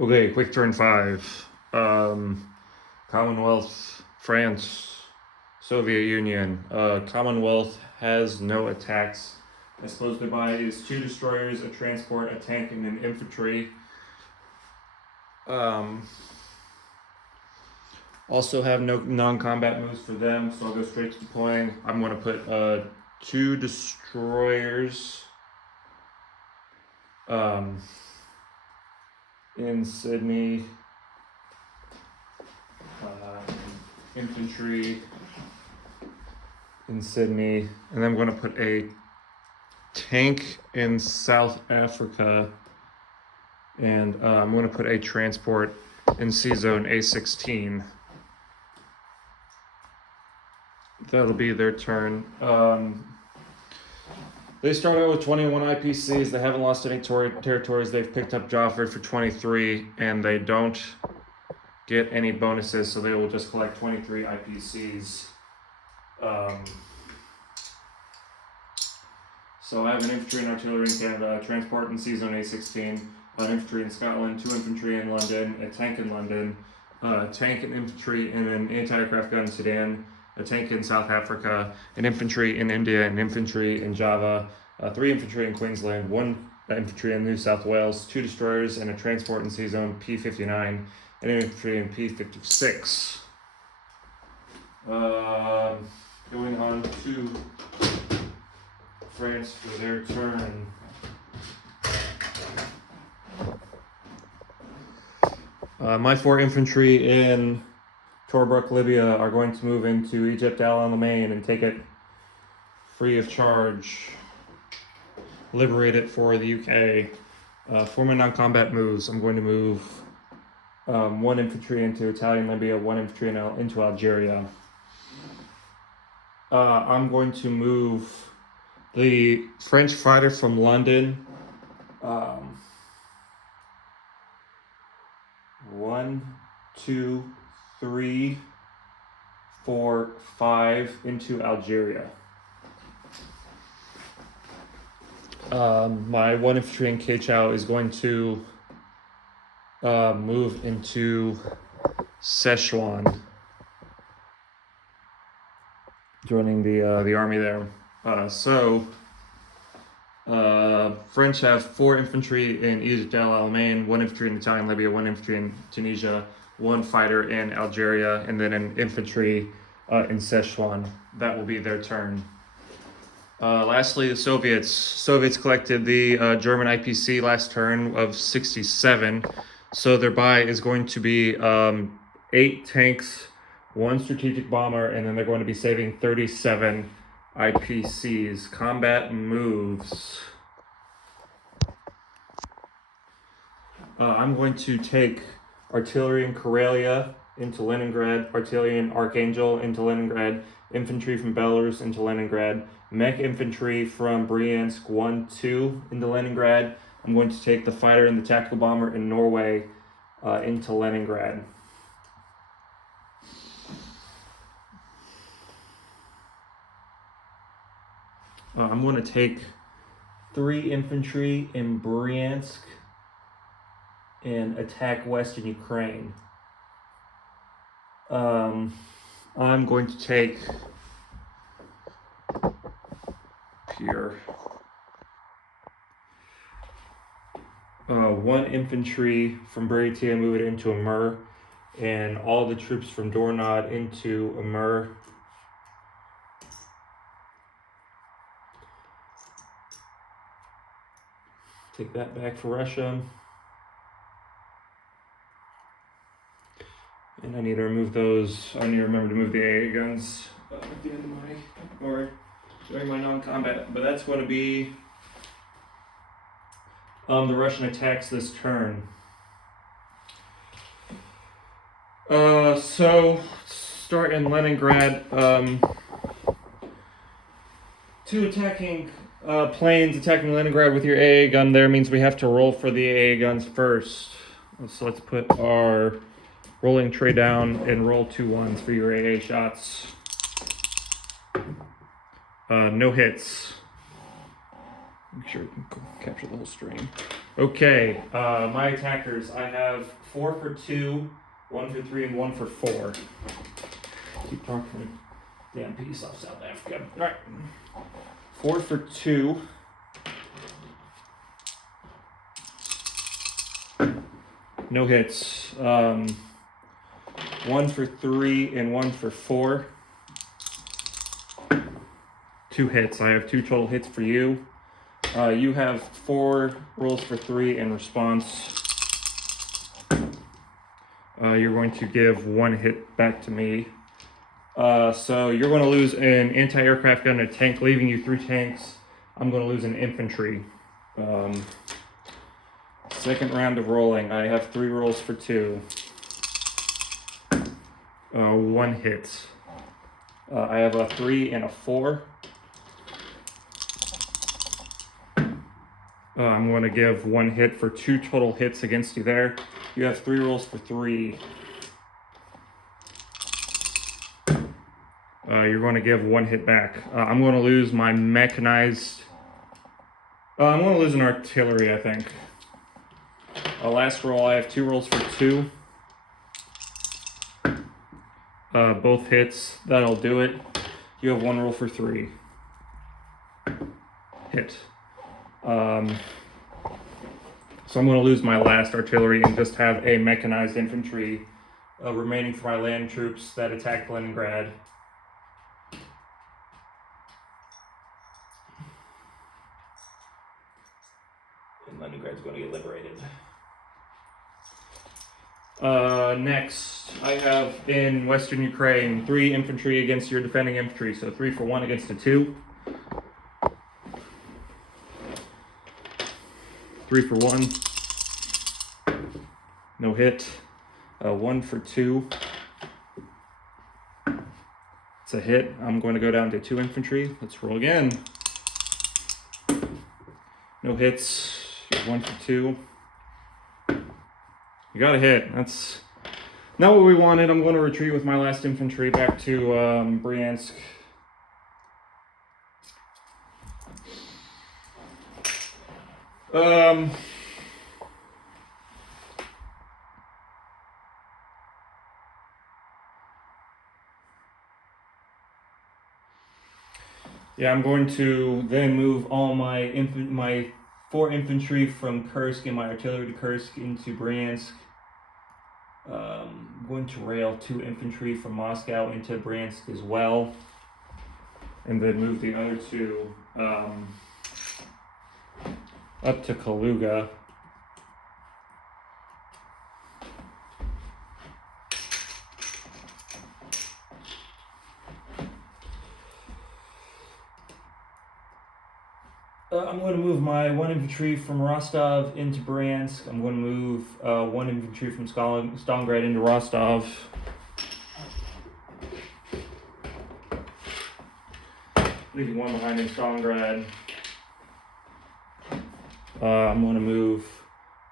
Okay, quick turn 5. Commonwealth, France, Soviet Union. Commonwealth has no attacks. I suppose to buy is 2 destroyers, a transport, a tank, and an infantry. Also have no non-combat moves for them, so I'll go straight to deploying. I'm going to put 2 destroyers in Sydney, infantry in Sydney, and then I'm going to put a tank in South Africa, and I'm going to put a transport in C-Zone A16. That'll be their turn. They start out with 21 IPCs. They haven't lost any territories. They've picked up Jofford for 23, and they don't get any bonuses, so they will just collect 23 IPCs. So I have an infantry and artillery in Canada, transport in C-Zone A16, an infantry in Scotland, 2 infantry in London, a tank in London, a tank and infantry in an anti-aircraft gun in Sudan, a tank in South Africa, an infantry in India, an infantry in Java, 3 infantry in Queensland, 1 infantry in New South Wales, 2 destroyers, and a transport in C-Zone P59, and an infantry in P56. Going on to France for their turn. My 4 infantry in Tobruk, Libya are going to move into Egypt, Al Alamein, and take it free of charge. Liberate it for the UK. For my non-combat moves, I'm going to move 1 infantry into Italian Libya, 1 infantry into Algeria. I'm going to move the French fighter from London. 1, 2, 3, 4, 5 into Algeria. My 1 infantry in Kachau is going to move into Szechuan, joining the army there. French have 4 infantry in Egypt, Al Alamein, 1 infantry in Italian Libya, 1 infantry in Tunisia, 1 fighter in Algeria, and then an infantry in Szechuan. That will be their turn. Lastly, the Soviets. Soviets collected the German IPC last turn of 67. So their buy is going to be 8 tanks, 1 strategic bomber, and then they're going to be saving 37 IPCs. Combat moves. I'm going to take artillery in Karelia into Leningrad, artillery in Archangel into Leningrad, infantry from Belarus into Leningrad, mech infantry from Bryansk 1-2 into Leningrad. I'm going to take the fighter and the tactical bomber in Norway into Leningrad. I'm going to take 3 infantry in Bryansk and attack Western Ukraine. I'm going to take here 1 infantry from Buryatia, move it into Amur, and all the troops from Dornod into Amur. Take that back for Russia. And I need to remove those. I need to remember to move the AA guns at the end of my, or during my non-combat. But that's going to be the Russian attacks this turn. So start in Leningrad. 2 attacking planes attacking Leningrad with your AA gun there means we have to roll for the AA guns first. So let's put our rolling tray down and roll 2 1s for your AA shots. No hits. Make sure we can capture the whole stream. Okay, my attackers. I have 4 for 2, 1 for 3, and 1 for 4. Keep talking. Damn piece off South Africa. All right. 4 for 2. No hits. 1 for 3 and 1 for 4. 2 hits. I have 2 total hits for you. You have 4 rolls for 3 in response. You're going to give 1 hit back to me. So you're going to lose an anti-aircraft gun, a tank, leaving you 3 tanks. I'm going to lose an infantry. Second round of rolling. I have 3 rolls for 2. 1 hit. I have a 3 and a 4. I'm going to give 1 hit for 2 total hits against you there. You have 3 rolls for 3. You're going to give 1 hit back. I'm going to lose my mechanized... I'm going to lose an artillery, I think. Last roll, I have 2 rolls for 2. Both hits. That'll do it. You have 1 roll for 3. Hit. So I'm going to lose my last artillery and just have a mechanized infantry remaining for my land troops that attacked Leningrad. And Leningrad's going to get liberated. Next, I have in Western Ukraine 3 infantry against your defending infantry, so 3 for 1 against a 2. 3 for 1. No hit. 1 for 2. It's a hit. I'm going to go down to 2 infantry. Let's roll again. No hits. 1 for 2. You got a hit. That's not what we wanted. I'm going to retreat with my last infantry back to Bryansk. Yeah, I'm going to then move all my 4 infantry from Kursk and my artillery to Kursk into Bryansk. I'm going to rail 2 infantry from Moscow into Bryansk as well, and then move the other 2 up to Kaluga. I'm going to move my 1 infantry from Rostov into Bryansk. I'm going to move 1 infantry from Stalingrad into Rostov. Leaving 1 behind in Stalingrad. I'm going to move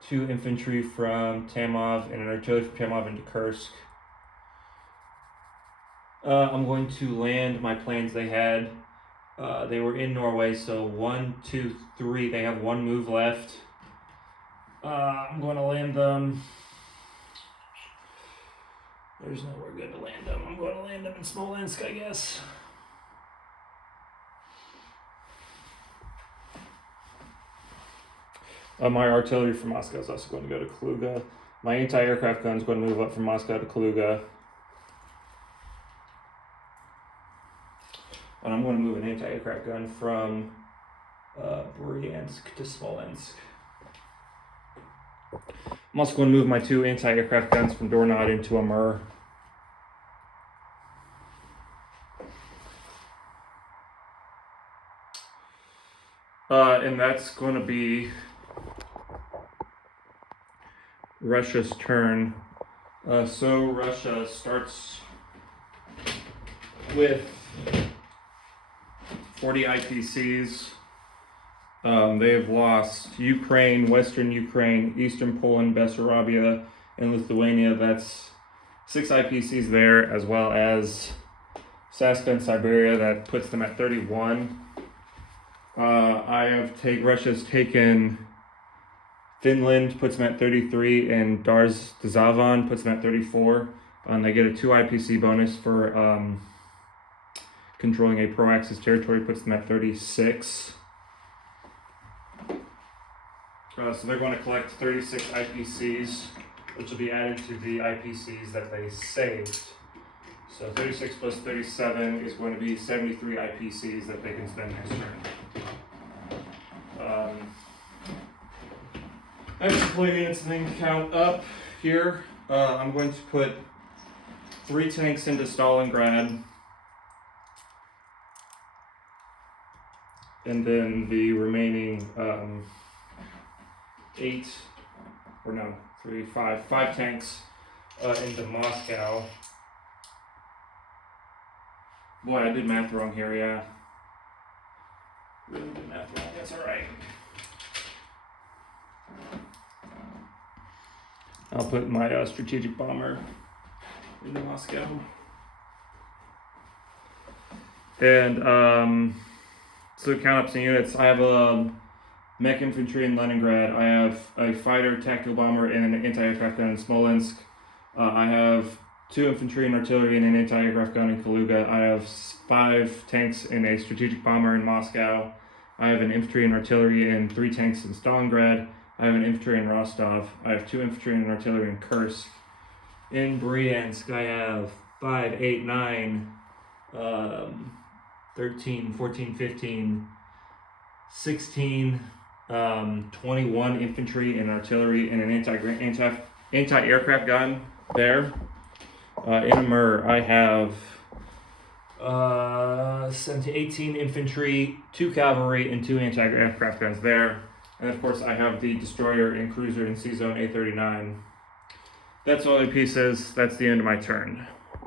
2 infantry from Tamov and an artillery from Tamov into Kursk. I'm going to land my planes they had. They were in Norway, so 1, 2, 3. They have 1 move left. I'm going to land them. There's nowhere good to land them. I'm going to land them in Smolensk, I guess. My artillery from Moscow is also going to go to Kaluga. My anti-aircraft gun is going to move up from Moscow to Kaluga. And I'm going to move an anti-aircraft gun from Bryansk to Smolensk. I'm also going to move my 2 anti-aircraft guns from Dornod into Amur. And that's going to be Russia's turn. So Russia starts with 40 IPCs. They have lost Ukraine, Western Ukraine, Eastern Poland, Bessarabia, and Lithuania. That's 6 IPCs there, as well as Saska and Siberia. That puts them at 31. Russia's taken Finland puts them at 33, and Darzavan puts them at 34. They get a 2 IPC bonus for controlling a pro-axis territory, puts them at 36. So they're going to collect 36 IPCs, which will be added to the IPCs that they saved. So 36 plus 37 is going to be 73 IPCs that they can spend next turn. I have deployed incident count up here. I'm going to put 3 tanks into Stalingrad, and then the remaining 5 tanks into Moscow. Boy, I did math wrong here, yeah. Really did math wrong, that's alright. I'll put my strategic bomber into Moscow. And so count up some units. I have mech infantry in Leningrad. I have a fighter, tactical bomber, and an anti-aircraft gun in Smolensk. I have 2 infantry and artillery and an anti-aircraft gun in Kaluga. I have 5 tanks and a strategic bomber in Moscow. I have an infantry and artillery and 3 tanks in Stalingrad. I have an infantry in Rostov. I have 2 infantry and artillery in Kursk. In Bryansk, I have 5, 8, 9, 13, 14, 15, 16, 21 infantry and artillery and an anti-aircraft gun there. In Amur, I have 18 infantry, 2 cavalry, and 2 anti-aircraft guns there. And of course, I have the destroyer and cruiser in C-Zone A39. That's all the pieces. That's the end of my turn.